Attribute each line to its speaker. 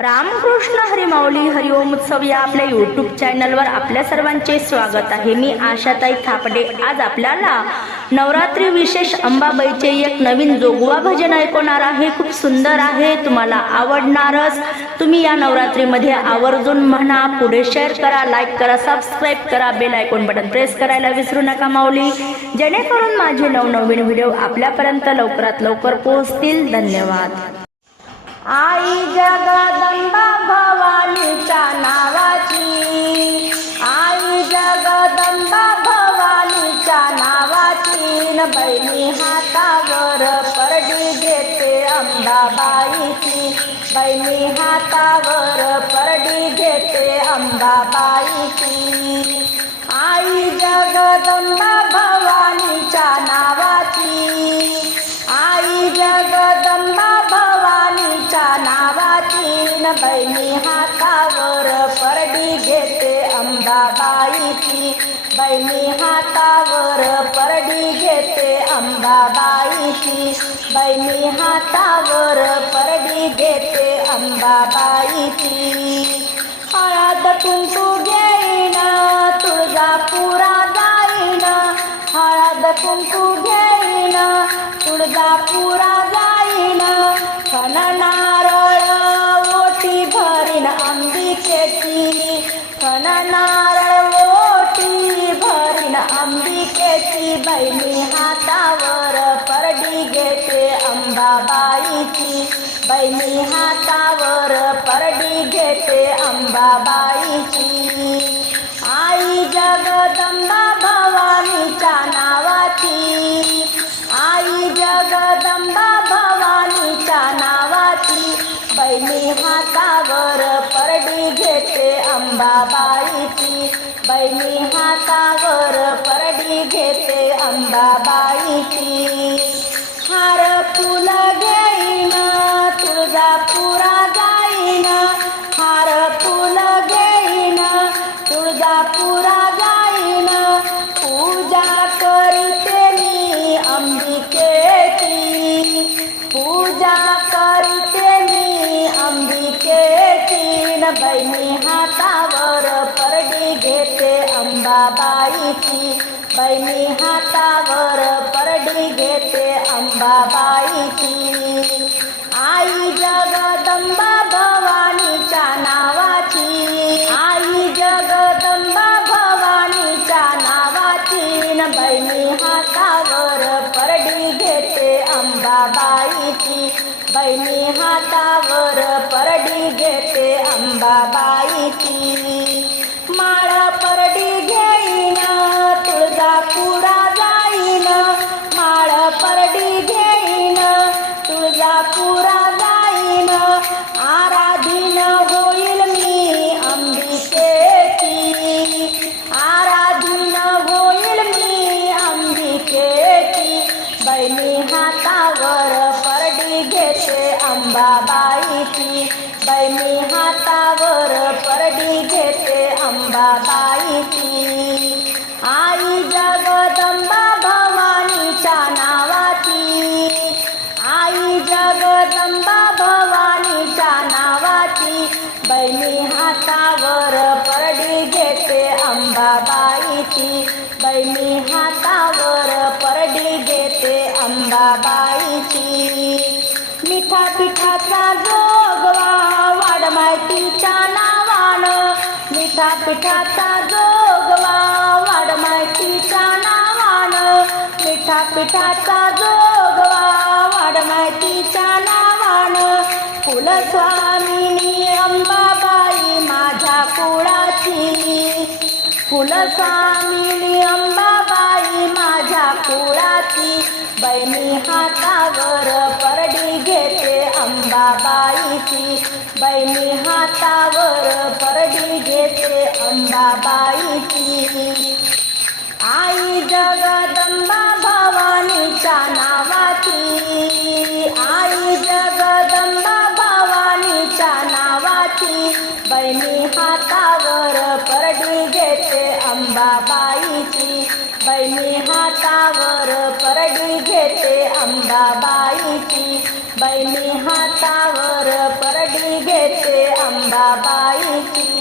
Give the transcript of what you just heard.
Speaker 1: रामकृष्ण हरिमाऊली हरिओम उत्सव या आपल्या यूट्यूब चॅनलवर आपल्या सर्वांचे स्वागत आहे. मी आशाताई थापडे. आज आपल्याला नवरात्री विशेष अंबाबाईचे एक नवीन जोगवा भजन ऐकवणार आहे. खूप सुंदर आहे. तुम्हाला आवडणारच. तुम्ही या नवरात्रीमध्ये आवर्जून म्हणा पुढे शेअर करा लाईक करा सबस्क्राईब करा बेल आयकॉन बटन प्रेस करायला विसरू नका माऊली. जेणेकरून माझे नवनवीन व्हिडिओ आपल्यापर्यंत लवकरात लवकर पोहोचतील. धन्यवाद. तीन बहिणी हातावर परडी घेते अंबाबाईची. बहिणी हातावर परडी घेते अंबाबाईची. आई जगदंबा भवानीच्या नावा हातावर परडी घेते अंबाबाईची. बहिणी हातावर परडी घेते अंबाबाईची. हळद कुंकू घेईन तुळजापुरा जाईन. हळद कुंकू घेईन तुळजापुरा जाईन. खण हातावर परडी घेते अंबाबाईची. आई जगदंबा भवानीच्या नावाची. आई जगदंबा भवानीच्या नावाची. बहिणी हातावर परडी घेते अंबाबाईची. बहिणी हातावर परडी घेते अंबाबाईची. हार फुल घे बहिणी हातावर परडी घेते अंबाबाईची. बहिणी हातावर परडी घेते अंबाबाईची. आई जगदंबा भवानीच्या नावाची. आई जगदंबा भवानीच्या नावाची. बहिणी हातावर परडी घेते अंबाबाईची. बहिणी हातावर परडी घेते अंबाबाईची माळ परडी घेईन तुळजापुरा जाईन. माळा परडी घेईन तुळजापुरा जाईन. आराधीन होईल मी अंबिकेची. आराधीन होईल मी अंबिकेची. बहिणी हातावर परडी घेते अंबाबाईची. बैनी हातावर परडी घेते अंबाबाईची. आई जगदंबा भवानीच्या नावाची. आई जगदंबा भवानीच्या नावाची. बहिणी हातावर परडी घेते अंबाबाईची. बहिणी हातावर परडी घेते अंबाबाईची. मिठा पिठाचा जो वाडमायटीच्या नावानं मिठा पिठाचा जोगवा. वाडमायटीच्या नावानं मिठा पिठाचा जोगवा. वाडमायतीच्या नावानं कुलस्वामिनी अंबाबाई माझ्या कुळाची. कुलस्वामिनी अंबाबाई माझ्या कुळाची. बहिणी हातावर परडी घेते अंबाबाईची. बैनी हातावर परडी घेते अंबाबाईची. आई जगदंबा भवानीच्या नावाची. आई जगदंबा भवानीच्या नावाची. बैनी हातावर परडी घेते अंबाबाईची. बैनी हातावर परडी घेते अंबाबाईची. बैनी हातावर परडी घेते अंबाबाईची